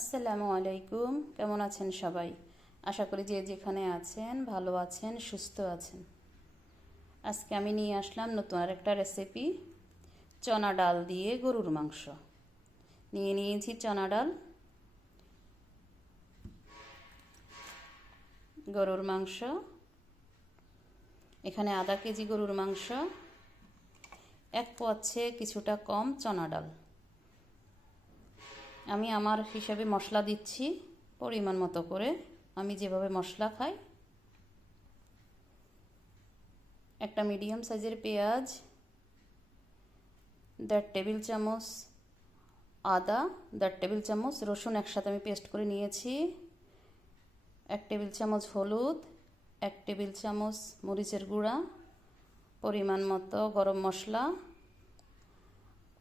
আসসালামু আলাইকুম। কেমন আছেন সবাই? আশা করি যে যেখানে আছেন ভালো আছেন, সুস্থ আছেন। আজকে আমি নিয়ে আসলাম নতুন আরেকটা রেসিপি, চনা ডাল দিয়ে গরুর মাংস। নিয়ে নিয়েছি চনা ডাল, গরুর মাংস, এখানে আধা কেজি গরুর মাংস, এক পোয়াচ্ছে কিছুটা কম চনা ডাল। আমি আমার হিসাবে মশলা দিচ্ছি পরিমাণ মতো করে, আমি যেভাবে মশলা খাই। একটা মিডিয়াম সাইজের পেঁয়াজ, 1.5 টেবিল চামচ আদা, 1.5 টেবিল চামচ রসুন একসাথে আমি পেস্ট করে নিয়েছি, 1 টেবিল চামচ হলুদ, 1 টেবিল চামচ মরিচের গুঁড়া, পরিমাণ মতো গরম মশলা,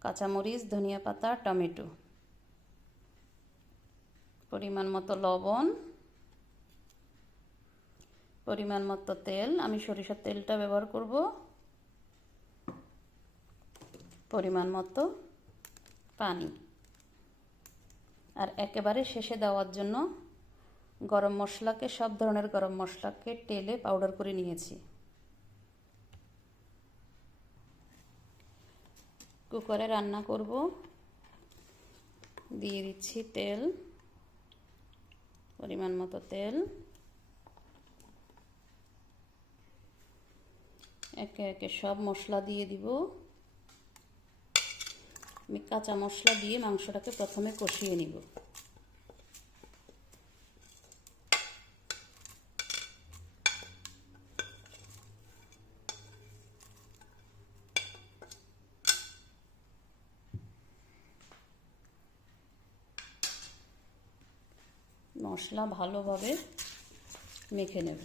কাঁচামরিচ, ধনিয়া পাতা, টমেটো, পরিমাণ মতো লবণ, পরিমাণ মতো তেল, আমি সরিষার তেলটা ব্যবহার করব, পরিমাণ মতো পানি। আর একেবারে শেষে দেওয়ার জন্য গরম মশলাকে, সব ধরনের গরম মশলাকে টেলে পাউডার করে নিয়েছি। কুকারে রান্না করব, দিয়ে দিচ্ছি তেল, পরিমাণ মতো তেল। একে একে সব মশলা দিয়ে দিব। আমি কাঁচা মশলা দিয়ে মাংসটাকে প্রথমে কষিয়ে নিব। মশলা ভালোভাবে মেখে নেব।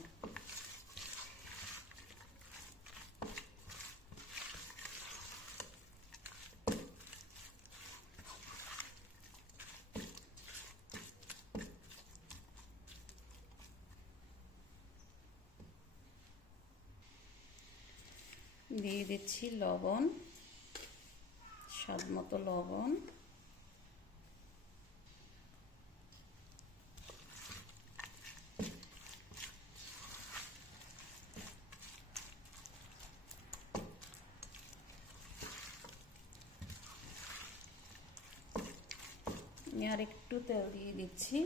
দিয়ে দিচ্ছি লবণ, স্বাদ মতো লবণ, আমি আর একটু তেল দিয়ে দিচ্ছি।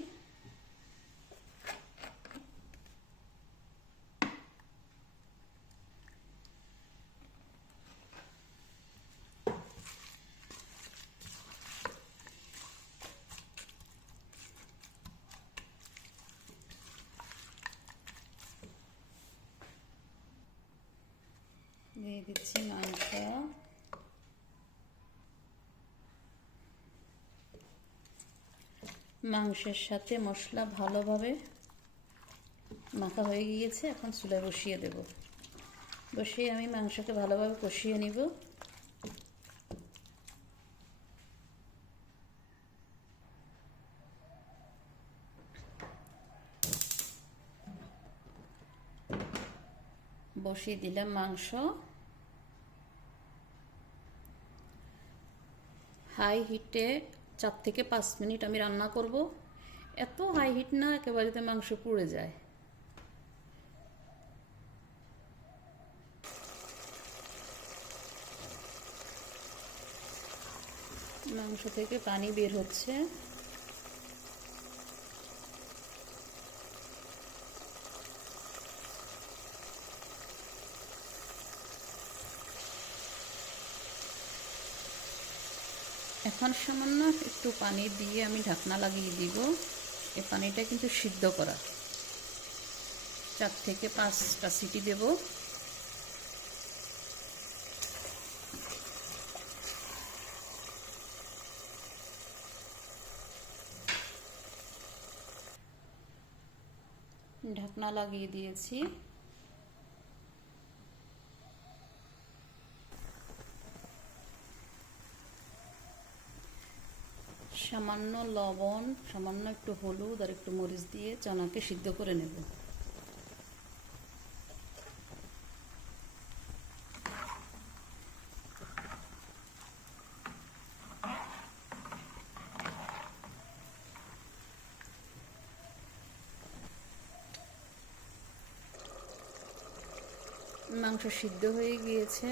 দিয়ে দিচ্ছি মাংস, মাংসের সাথে মশলা ভালোভাবে মাখা হয়ে গিয়েছে। এখন চুলায় বসিয়ে দেব। বসিয়ে আমি মাংসকে ভালোভাবে কষিয়ে নিব। বসিয়ে দিলাম মাংস। হাই হিটে 4 থেকে 5 মিনিট আমি রান্না করব। এত হাই হিট না, একেবারে যাতে মাংস পুড়ে যায়। মাংস থেকে পানি বের হচ্ছে। এখন সামান্য একটু পানি দিয়ে আমি ঢাকনা লাগিয়ে দিব। এই পানিটা কিন্তু সিদ্ধ করা। 4 থেকে 5টা সিটি দেব। ঢাকনা লাগিয়ে দিয়েছি। সামান্য লবণ, সামান্য একটু হলুদ আর একটু মরিচ দিয়ে চানাকে সিদ্ধ করে নেব। মাংস সিদ্ধ হয়ে গিয়েছে।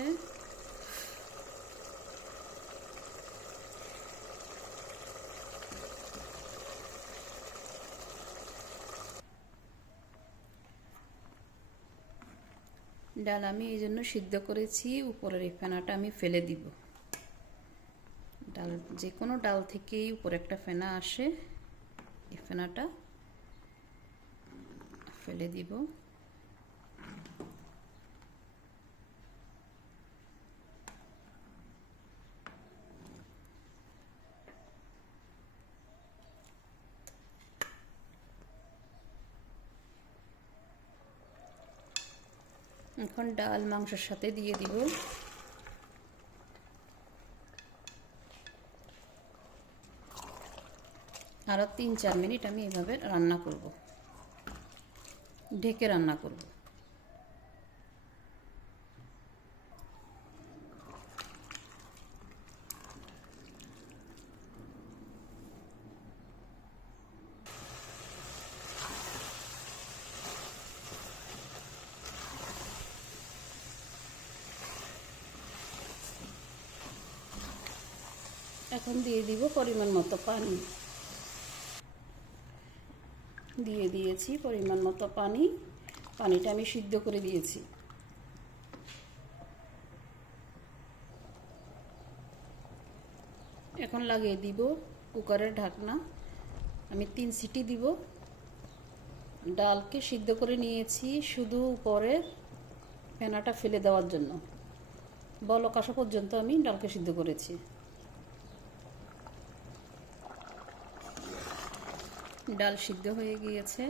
ডাল আমি এই জন্য সিদ্ধ করেছি, উপরের এই ফেনাটা আমি ফেলে দিব। ডাল, যে কোনো ডাল থেকেই উপরে একটা ফেনা আসে, এই ফেনাটা ফেলে দিব। এখন ডাল মাংসের সাথে দিয়ে দিব। আরও 3-4 মিনিট আমি এভাবে রান্না করব, ঢেকে রান্না করব। এখন দিয়ে দিব পরিমাণ মতো পানি। দিয়ে দিয়েছি পরিমাণ মতো পানি। পানিটা আমি সিদ্ধ করে দিয়েছি। এখন লাগিয়ে দিব কুকারের ঢাকনা। আমি 3 সিটি দিব। ডালকে সিদ্ধ করে নিয়েছি শুধু উপরের ফেনাটা ফেলে দেওয়ার জন্য। বলক আসা পর্যন্ত আমি ডালকে সিদ্ধ করেছি। ডাল সিদ্ধ হয়ে গিয়েছে।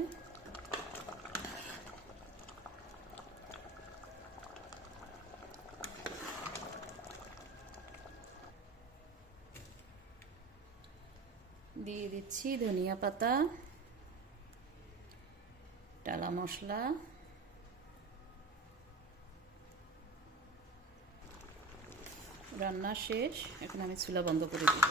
দিয়ে দিচ্ছি ধনিয়া পাতা, টালা মশলা, রান্না শেষ। এখন আমি চুলা বন্ধ করে দিব।